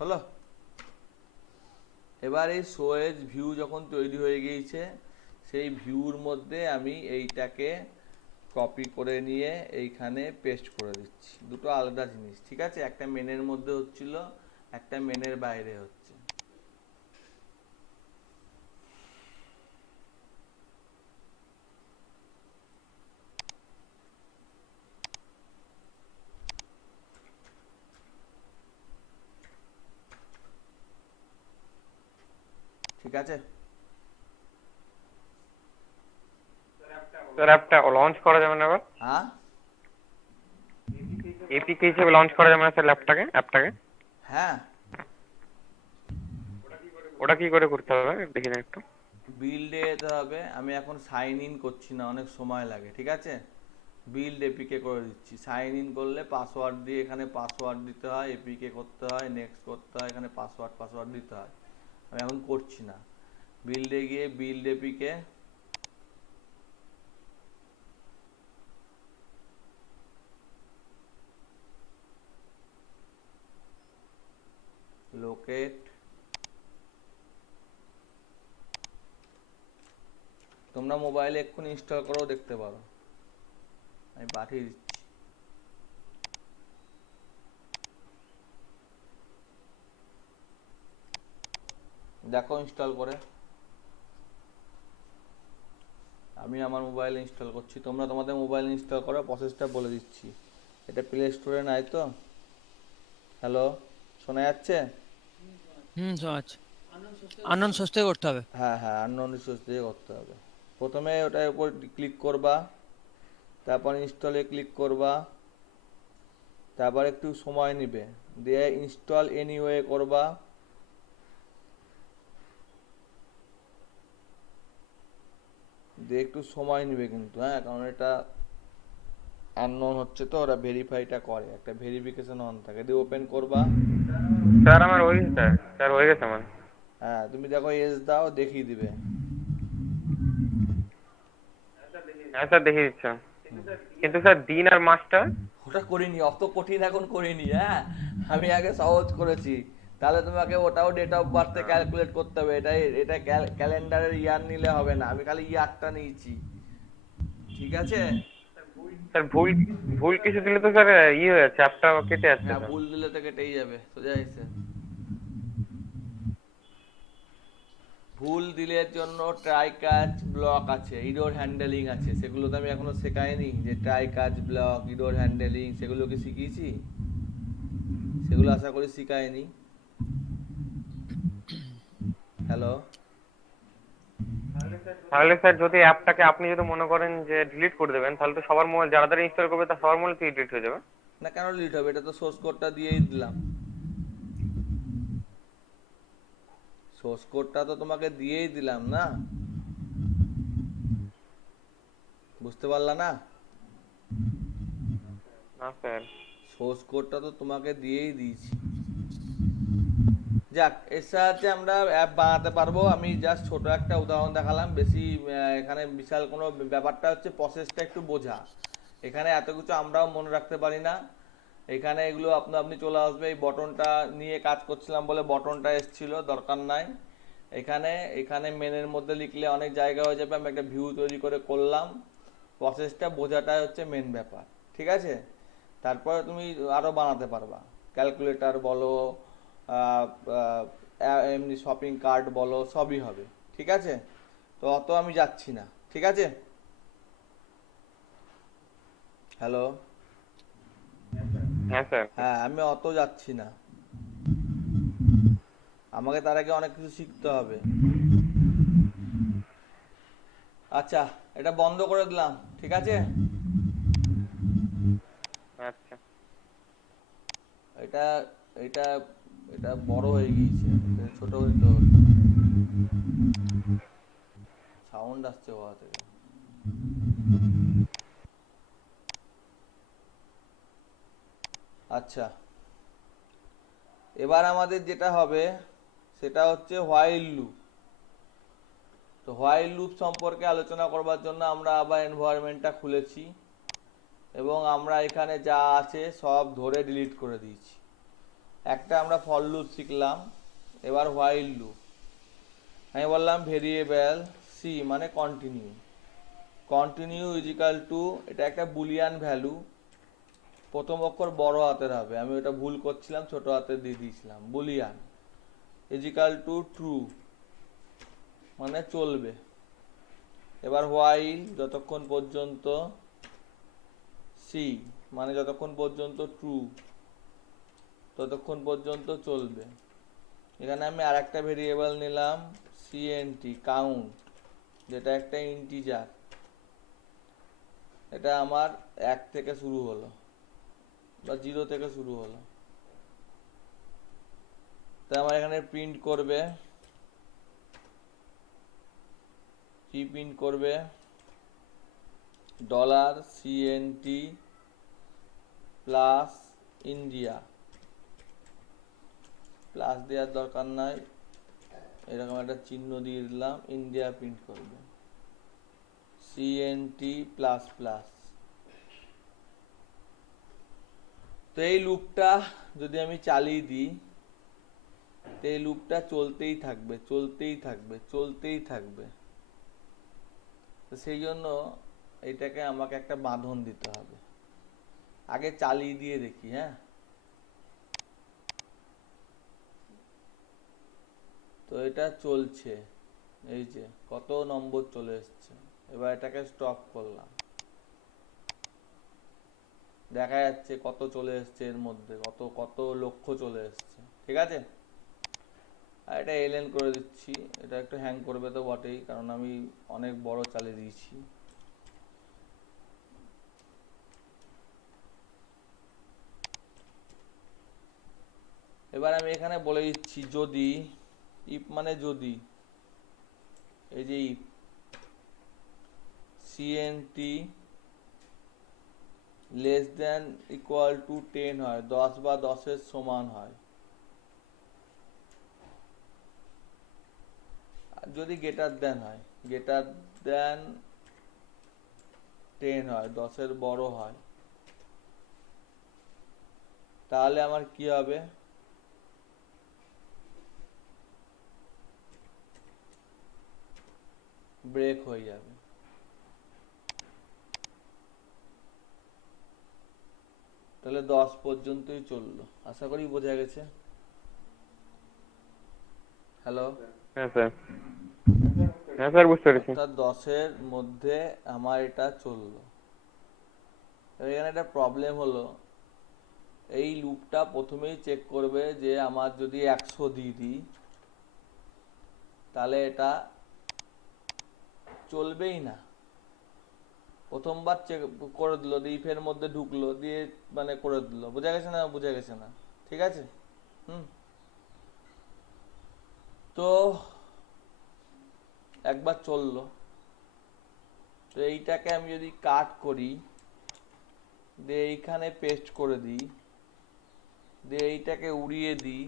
হলো। এবার এই শো এজ ভিউ যখন তৈরি হয়ে গিয়েছে, সেই ভিউর মধ্যে আমি এইটাকে কপি করে নিয়ে এইখানে পেস্ট করে দিচ্ছি। দুটো আলাদা জিনিস, ঠিক আছে? একটা মেনের মধ্যে হচ্ছিল, একটা মেনের বাইরে হচ্ছে। ঠিক আছে? স্যার অ্যাপটা লঞ্চ করা যাবে না এবার? হ্যাঁ, এপিকে হিসেবে লঞ্চ করা যাবে না স্যার অ্যাপটাকে? হ্যাঁ। ওটা কি করে করতে হবে দেখি না একটু। বিল্ডে যেতে হবে। আমি এখন সাইন ইন করছি না, অনেক সময় লাগে। ঠিক আছে, বিল্ড এপিকে করে দিচ্ছি। সাইন ইন করলে পাসওয়ার্ড দিয়ে এখানে পাসওয়ার্ড দিতে হয়, এপিকে করতে হয়, নেক্সট করতে হয়, এখানে পাসওয়ার্ড দিতে হয়। আমি এখন করছি না। বিল্ডে গিয়ে বিল্ড এপিকে লোকেট, তোমরা মোবাইলে এক্ষুনি ইনস্টল করেও দেখতে পারো, আমি পাঠিয়ে দিচ্ছি। দেখো ইনস্টল করে, আমি আমার মোবাইলে ইনস্টল করছি, তোমরা তোমাদের মোবাইলে ইনস্টল করো, প্রসেসটা বলে দিচ্ছি। এটা প্লে স্টোরে নাই তো? হ্যালো, শোনা যাচ্ছে? শোনা যাচ্ছে। আননোন সোর্স থেকে করতে হবে। হ্যাঁ হ্যাঁ, আননোন রিসোর্স দিয়ে করতে হবে। প্রথমে ওটার উপর ক্লিক করবা, তারপর ইনস্টলে ক্লিক করবা, তারপর একটু সময় নেবে, দিয়ে ইনস্টল এনিওয়ে করবা, দিয়ে একটু সময় নেবে কিন্তু, হ্যাঁ, কারণ এটা আননোন হচ্ছে তো, ওরা ভেরিফাইটা করে, একটা ভেরিফিকেশন অন থাকে। দিয়ে ওপেন করবা। স্যার আমার হয়ে গেছে, স্যার হয়ে গেছে আমার। হ্যাঁ, তুমি দেখো এস দাও, দেখিয়ে দিবে। হ্যাঁ স্যার দেখিয়ে দিচ্ছে, কিন্তু স্যার দিন আর মাসটা। ওটা করিনি, অত কঠিন এখন করিনি, হ্যাঁ, আমি আগে সহজ করেছি। তাহলে তোমাকে ওটাও ডেট অফ বার্থে ক্যালকুলেট করতে হবে, এটা ক্যালেন্ডারের ইয়ার নিলে হবে না, আমি খালি ইয়ারটা নিয়েছি, ঠিক আছে? স্যার ভুল ভুল কিছু দিলে তো স্যার হয়ে যাচ্ছে, অ্যাপটা কেটে যাচ্ছে হ্যাঁ, স্যার। ভুল দিলে তো কেটেই যাবে, সোজা হয়েছে। ভুল দিলের জন্য ট্রাই কাজ ব্লক আছে, ইরোর হ্যান্ডেলিং আছে, সেগুলো তো আমি এখনো শেখাইনি, যে ট্রাই কাজ ব্লক, ইরোর হ্যান্ডেলিং, সেগুলো কি শিখিয়েছি? সেগুলো আশা করি শিখাইনি। হ্যালো, তাহলে স্যার যদি অ্যাপটাকে আপনি যদি মনে করেন যে ডিলিট করে দেবেন, তাহলে তো সবার মোবাইল যারা যারা ইনস্টল করবে তার সবার মোবাইল থেকে ডিলিট হয়ে যাবে। না কেন ডিলিট হবে? এটা তো সোর্স কোডটা দিয়েই দিলাম, সোর্স কোডটা তো তোমাকে দিয়েই দিলাম না, বুঝতে পারলা না? না স্যার। সোর্স কোডটা তো তোমাকে দিয়েই দিয়েছি। যাক, এর সাহায্যে আমরা অ্যাপ বানাতে পারবো। আমি জাস্ট ছোট একটা উদাহরণ দেখালাম, বেশি এখানে বিশাল কোনো ব্যাপারটা হচ্ছে প্রসেসটা একটু বোঝা। এখানে এত কিছু আমরাও মনে রাখতে পারি না, এখানে এগুলো আপনা আপনি চলে আসবে। এই বটনটা নিয়ে কাজ করছিলাম বলে বটনটা এসছিল, দরকার নাই। এখানে এখানে মেনের মধ্যে লিখলে অনেক জায়গা হয়ে যাবে, আমি একটা ভিউ তৈরি করে করলাম। প্রসেসটা বোঝাটাই হচ্ছে মেন ব্যাপার, ঠিক আছে? তারপরে তুমি আরও বানাতে পারবা, ক্যালকুলেটর বলো, আহ, এমনি শপিং কার্ট বলো, সবই হবে, ঠিক আছে? তো অত আমি যাচ্ছি না, ঠিক আছে? হ্যালো, হ্যাঁ স্যার। হ্যাঁ, আমি অত যাচ্ছি না, আমাকে তার আগে অনেক কিছু শিখতে হবে। আচ্ছা, এটা বন্ধ করে দিলাম, ঠিক আছে? আচ্ছা। এটা এটা এটা বড় হয়ে গিয়েছে, এটা ছোট হইতে হবে। সাউন্ড আসছে ওয়া থেকে। আচ্ছা, এবার আমাদের যেটা হবে সেটা হচ্ছে হোয়াইল লুপ। তো হোয়াইল লুপ সম্পর্কে আলোচনা করবার জন্য আমরা আবার এনভায়রনমেন্টটা খুলেছি, এবং আমরা এখানে যা আছে সব ধরে ডিলিট করে দিয়েছি। একটা আমরা ফর লুপ শিখলাম, এবার হোয়াইল লুপ। আমি বললাম ভেরিয়েবল সি মানে কন্টিনিউ, কন্টিনিউ ইজিক্যাল টু, এটা একটা বুলিয়ান ভ্যালু, প্রথম অক্ষর বড় হাতের হবে, আমি ওটা ভুল করছিলাম, ছোট হাতের দিয়ে দিয়েছিলাম। বুলিয়ান ইজিক্যাল টু ট্রু মানে চলবে। এবার হোয়াইল যতক্ষণ পর্যন্ত, সি মানে যতক্ষণ পর্যন্ত ট্রু ততক্ষণ পর্যন্ত চলবে। এখানে আমি আর একটা ভেরিয়েবল নিলাম সিএনটি কাউন্ট, যেটা একটা ইন্টিজার, এটা আমার 1 থেকে শুরু হলো বা 0 থেকে শুরু হলো। তাই আমার এখানে প্রিন্ট করবে, কি প্রিন্ট করবে? Dollar CNT plus India, plus দেওয়ার দরকার নাই, এরকম একটা চিহ্ন দিয়ে দিলাম, ইন্ডিয়া প্রিন্ট করবে, সিএনটি প্লাস প্লাস। তো এই লুপটা যদি আমি চালিয়ে দিই, তো এই লুপটা চলতেই থাকবে চলতেই থাকবে চলতেই থাকবে। তো সেই জন্য এটাকে আমাকে একটা বাঁধন দিতে হবে। আগে চালিয়ে দিয়ে দেখি। হ্যাঁ, তো এটা চলছে, এই যে কত নম্বর চলে এসছে। এবার এটাকে স্টপ করলাম, দেখা যাচ্ছে কত চলে এসছে, এর মধ্যে কত কত লক্ষ চলে এসছে। ঠিক আছে, আর এটা এলএন করে দিচ্ছি। এটা একটু হ্যাং করবে তো বটেই, কারণ আমি অনেক বড় চালিয়ে দিয়েছি। এবার আমি এখানে বলে দিচ্ছি যদি, ইফ মানে যদি, এই যে if CNT less than equal to 10 হয়, 10 বা 10-এর সমান হয়, আর যদি গ্রেটার দেন হয়, গ্রেটার দেন 10 হয়, 10-এর বড় হয়, তাহলে আমার কি হবে, ব্রেক হয়ে যাবে। তাহলে 10 পর্যন্তই চললো, আশা করি বোঝা গেছে। হ্যালো, হ্যাঁ স্যার, হ্যাঁ স্যার বুঝতে পেরেছি। অর্থাৎ 10-এর মধ্যে আমার এটা চললো। এখানে একটা প্রবলেম হলো, এই লুপটা প্রথমেই চেক করবে যে আমার যদি 100 দিয়ে দিই, তাহলে এটা চলবেই না। প্রথমবার চেক করে দিল, ইফের মধ্যে ঢুকলো, দিয়ে মানে করে দিল। বোঝা গেছে না? বুঝা গেছে না? ঠিক আছে। তো একবার চললো, তো এইটাকে আমি যদি কাট করি, দিয়ে এইখানে পেস্ট করে দিই, দিয়ে এইটাকে উড়িয়ে দিই,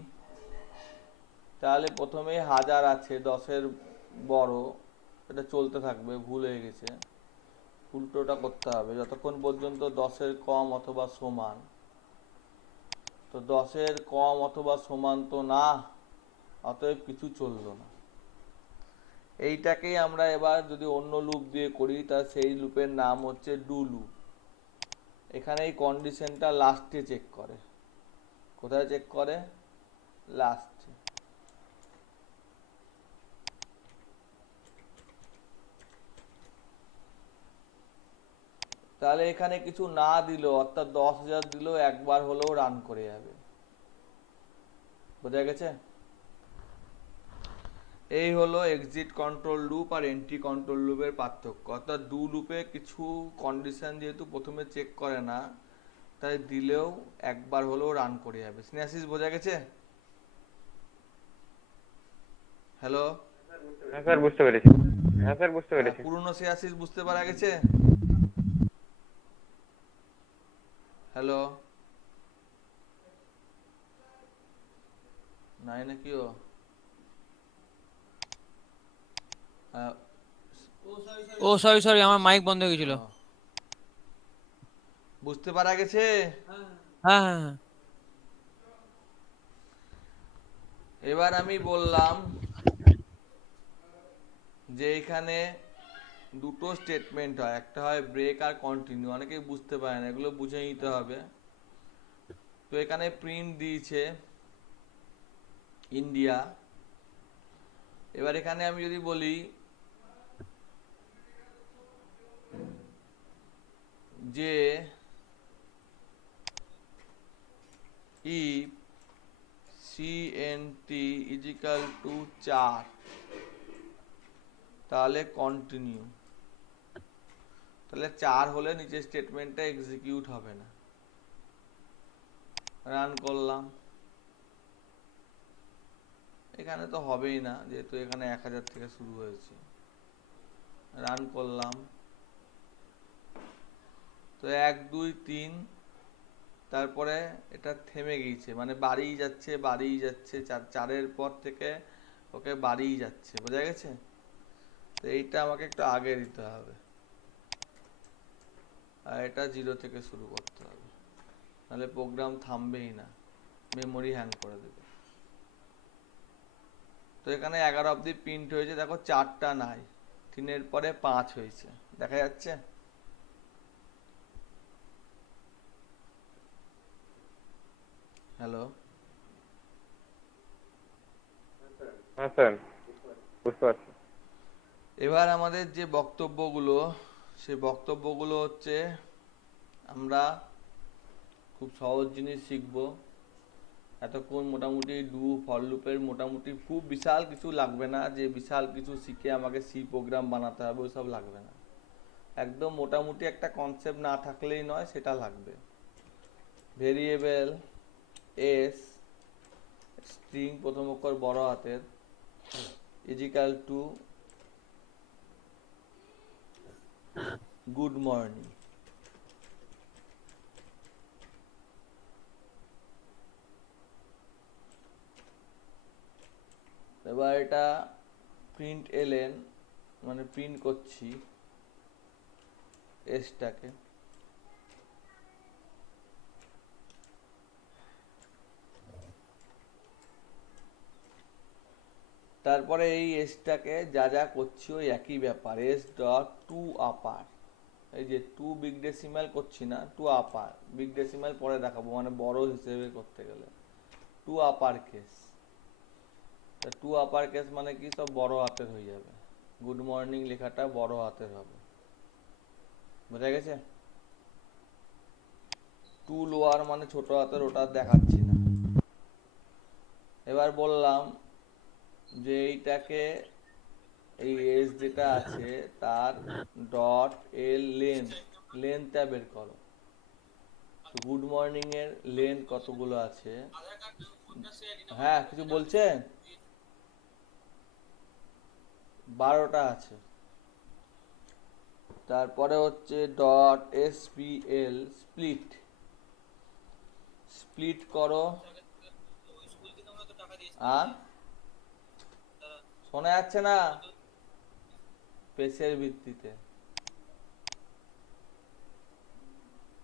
তাহলে প্রথমেই 1000 আছে, 10-এর বড়, এটা চলতে থাকবে। ভুল হয়ে গেছে, উল্টোটা করতে হবে, যতক্ষণ পর্যন্ত 10-এর কম অথবা সমান। তো 10-এর কম অথবা সমান তো না, অতএব কিছু চললো না। এইটাকেই আমরা এবার যদি অন্য লুপ দিয়ে করি, তা সেই লুপের নাম হচ্ছে ডু লুপ। এখানে এই কন্ডিশনটা লাস্টে চেক করে। কোথায় চেক করে? লাস্টে। তাহলে এখানে কিছু না দিল, অর্থাৎ 10,000 দিলেও একবার হলেও রান করে যাবে। বোঝা গেছে? এই হলো এক্সিট কন্ট্রোল লুপ আর এন্ট্রি কন্ট্রোল লুপের পার্থক্য। অর্থাৎ ডু লুপে কিছু কন্ডিশন যেহেতু প্রথমে চেক করে না, তাই দিলেও একবার হলেও রান করে যাবে। সিনাসিস বোঝা গেছে? হ্যালো, হ্যাঁ স্যার বুঝতে পেরেছি। হ্যাঁ স্যার বুঝতে পেরেছি। পুরনো সিনাসিস বুঝতে পারা গেছে? হ্যালো, নাই নাকি? ও আহ, ও সরি সরি, আমার মাইক বন্ধ হয়ে গেছিল। ও, বুঝতে পারা গেছে? হ্যাঁ হ্যাঁ হ্যাঁ। এবার আমি বললাম যে এখানে দুটো স্টেটমেন্ট হয়, একটা হয় ব্রেক আর কন্টিনিউ। অনেকেই বুঝতে পারে না, এগুলো বুঝে নিতে হবে। তো এখানে প্রিন্ট দিয়েছে ইন্ডিয়া। এবার এখানে আমি যদি বলি যে if cnt is equal to 4, তাহলে কন্টিনিউ। তাহলে 4 হলে নিচের স্টেটমেন্টটা এক্সিকিউট হবে না। রান করলাম, এখানে তো হবেই না, যেহেতু এখানে 1000 থেকে শুরু হয়েছে। রান করলাম, তো 1 2 3, তারপরে এটা থেমে গিয়েছে, মানে বাড়িই যাচ্ছে বাড়িই যাচ্ছে, 4-4-এর পর থেকে ওকে বাড়িই যাচ্ছে, বোঝা গেছে? তো এইটা আমাকে একটু আগে দিতে হবে, আর এটা 0 থেকে শুরু করতে হবে, নাহলে প্রোগ্রাম থামবেই না, মেমোরি হ্যাং করে দেবে। তো এখানে 11 অবধি প্রিন্ট হয়েছে, দেখো 4টা নাই, 3-এর পরে 5 হয়েছে, দেখা যাচ্ছে? হ্যালো? হ্যাঁ স্যার, বুঝতে পারছি। এবার আমাদের যে বক্তব্যগুলো, সেই বক্তব্যগুলো হচ্ছে আমরা খুব সহজ জিনিস শিখব এতক্ষণ। মোটামুটি ডু ফর লুপের মোটামুটি খুব বিশাল কিছু লাগবে না, যে বিশাল কিছু শিখে আমাকে সি প্রোগ্রাম বানাতে হবে, ওইসব লাগবে না। একদম মোটামুটি একটা কনসেপ্ট না থাকলেই নয়, সেটা লাগবে। ভেরিয়েবল এস, স্ট্রিং প্রথম অক্ষর বড় হাতের, ইজিক্যাল টু গুড মর্নিং। এবার এটা প্রিন্ট এলএন, মানে প্রিন্ট করছি এসটাকে। তারপরে এই এসটাকে যা যা করছি ওই একই ব্যাপার, এস ডট টু আপার, এই যে টু বিগ ডেসিমাল করছি না, টু আপার, বিগ ডেসিমাল পরে দেখাবো, মানে বড় হিসেবে করতে গেলে to upper case. To upper case মানে কি, সব বড় হাতের হয়ে যাবে, গুড মর্নিং লেখাটা বড় হাতের হবে, বোঝা গেছে? টু লোয়ার মানে ছোট হাতের, ওটা দেখাচ্ছি না। এবার বললাম যে এইটাকে, এই এস যেটা আছে তার ডট এল লেন্থটা বের করো। তো গুড মর্নিং এর লেন্থ কতগুলো আছে? হ্যাঁ, কিছু বলছেন? 12টা আছে। তারপরে হচ্ছে ডট এসপিএল, স্প্লিট, স্প্লিট করো। আর শোনা যাচ্ছে না পেসের ভিত্তিতে,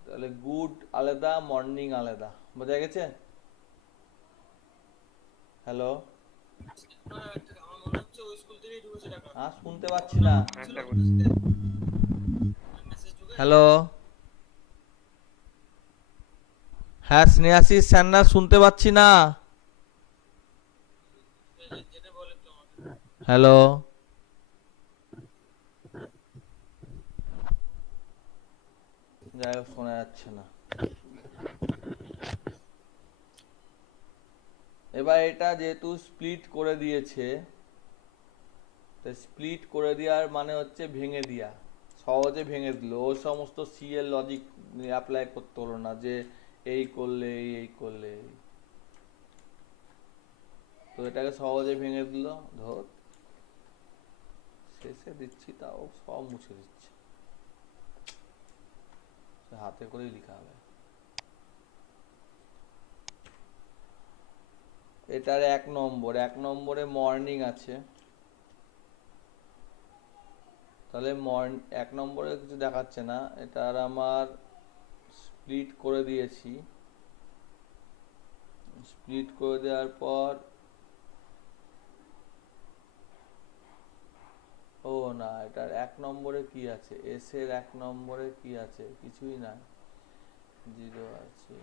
তাহলে গুড আলাদা, মর্নিং আলাদা, বোঝা গেছে? হ্যালো? হ্যাঁ, শুনতে পাচ্ছি না। হ্যাঁ স্যার, বুঝতে হ্যালো? হ্যাঁ, স্নেহাশিস স্যান্নার, শুনতে পাচ্ছি না। হ্যালো? যাই হোক, শোনা যাচ্ছে না। এবার এটা যেহেতু স্প্লিট করে দিয়েছে, তো স্প্লিট করে দেওয়ার মানে হচ্ছে ভেঙে দেওয়া, সহজে ভেঙে দিল, ওই সমস্ত সি এর লজিক অ্যাপ্লাই করতে হলো না, যে এই করলে এই করলে এই। তো এটাকে সহজে ভেঙে দিল। ধর শেষে দিচ্ছি, তাও সব মুছে দিচ্ছে, হাতে করেই লেখা হবে। এটার 1 নম্বরে মর্নিং আছে, তাহলে 1 নম্বরে কিছু দেখাচ্ছে না, এটার আমার স্প্লিট করে দিয়েছি। স্প্লিট করে দেওয়ার পর, ও না, এটার 1 নম্বরে কি আছে, এস এর 1 নম্বরে কি আছে, কিছুই নাই, 0 আছে,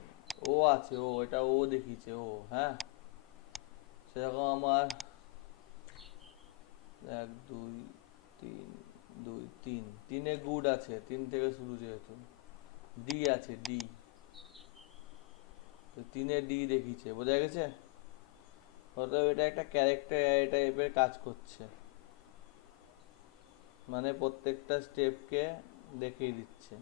ও আছে, ও এটা ও দেখিয়েছে, ও হ্যাঁ, সেরকম আমার 1 2 3 3 এ গুড আছে, 3 থেকে শুরু, যেহেতু ডি আছে, ডি, তো 3-এ ডি দেখিয়েছে, বোঝা গেছে? অতএব এটা একটা ক্যারেক্টার অ্যারে টাইপের কাজ করছে, মানে প্রত্যেকটা স্টেপকে দেখিয়ে দিচ্ছে।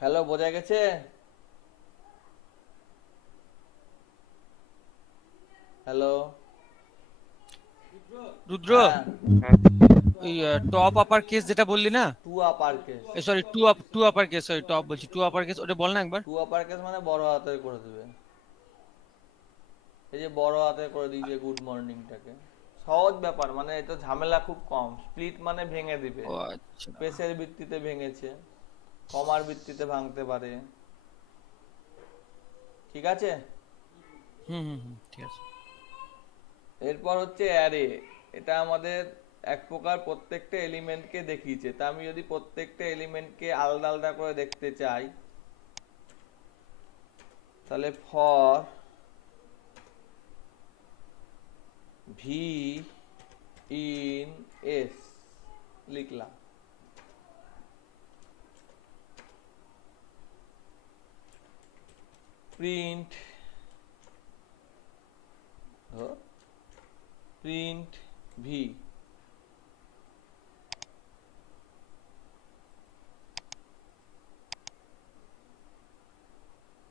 হ্যালো, বোঝা গেছে? হ্যালো, রুদ্র, হ্যাঁ, হ্যাঁ ওই টপ আপার কেস যেটা বললি না, to upper case. Sorry to upper case, sorry top বলছি, টু আপার কেস, ওটা বল না একবার। টু আপার কেস মানে বড় হাতের করে দেবে। এই যে বড় হাতে করে দিয়েছে গুড মর্নিংটাকে, সহজ ব্যাপার, মানে এটা ঝামেলা খুব কম। স্প্লিট মানে ভেঙে দিবে, ও আচ্ছা। স্পেসের ভিত্তিতে ভেঙেছে, কমার ভিত্তিতে ভাঙতে পারে, ঠিক আছে। ঠিক আছে। এরপর হচ্ছে অ্যারে। এটা আমাদের এক প্রকার প্রত্যেকটা এলিমেন্টকে দেখিয়েছে। তা আমি যদি প্রত্যেকটা এলিমেন্টকে আলাদা আলাদা করে দেখতে চাই, তাহলে ফর ভি ইন এস লিখলাম। প্রিন্ট প্রিন্ট ভি,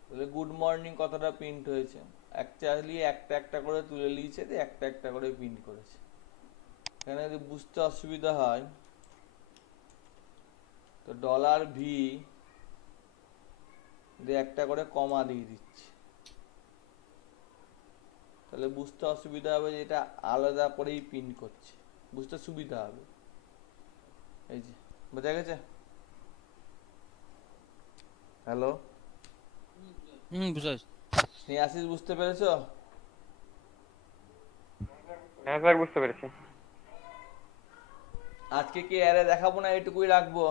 তাহলে গুড মর্নিং কথাটা প্রিন্ট হয়েছে। অ্যাকচুয়ালি একটা একটা করে তুলে নিয়েছে, দিয়ে একটা একটা করে প্রিন্ট করেছে। এখানে যদি বুঝতে অসুবিধা হয় তো ডলার ভি দিয়ে একটা করে কমা দিয়ে দিচ্ছি, তাহলে বুঝতে অসুবিধা হবে যে এটা আলাদা করেই প্রিন্ট করছে, বুঝতে সুবিধা হবে। এই যে বোঝা গেছে। হ্যালো, বুঝতে পারছি। স্নেহাশিস বুঝতে পেরেছো? হ্যাঁ স্যার বুঝতে পেরেছি। আজকে কি অ্যারে দেখাবো না এটুকুই রাখবো?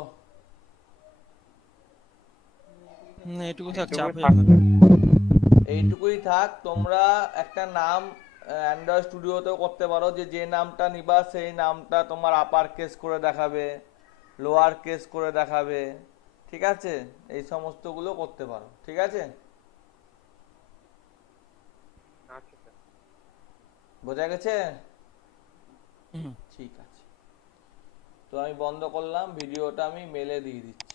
এটুকু থাক, এটুকু চাপ হয়ে থাক। যাবে না। এইটুকুই থাক। তোমরা একটা নাম অ্যান্ড্রয়েড স্টুডিওতেও করতে পারো, যে যে নামটা নিবা সেই নামটা তোমার আপার কেস করে দেখাবে, লোয়ার কেস করে দেখাবে, ঠিক আছে। এই সমস্তগুলো করতে পারো, ঠিক আছে। আচ্ছা স্যার। বোঝা গেছে? হুম। ঠিক আছে, তো আমি বন্ধ করলাম ভিডিওটা, আমি মেলে দিয়ে দিচ্ছি।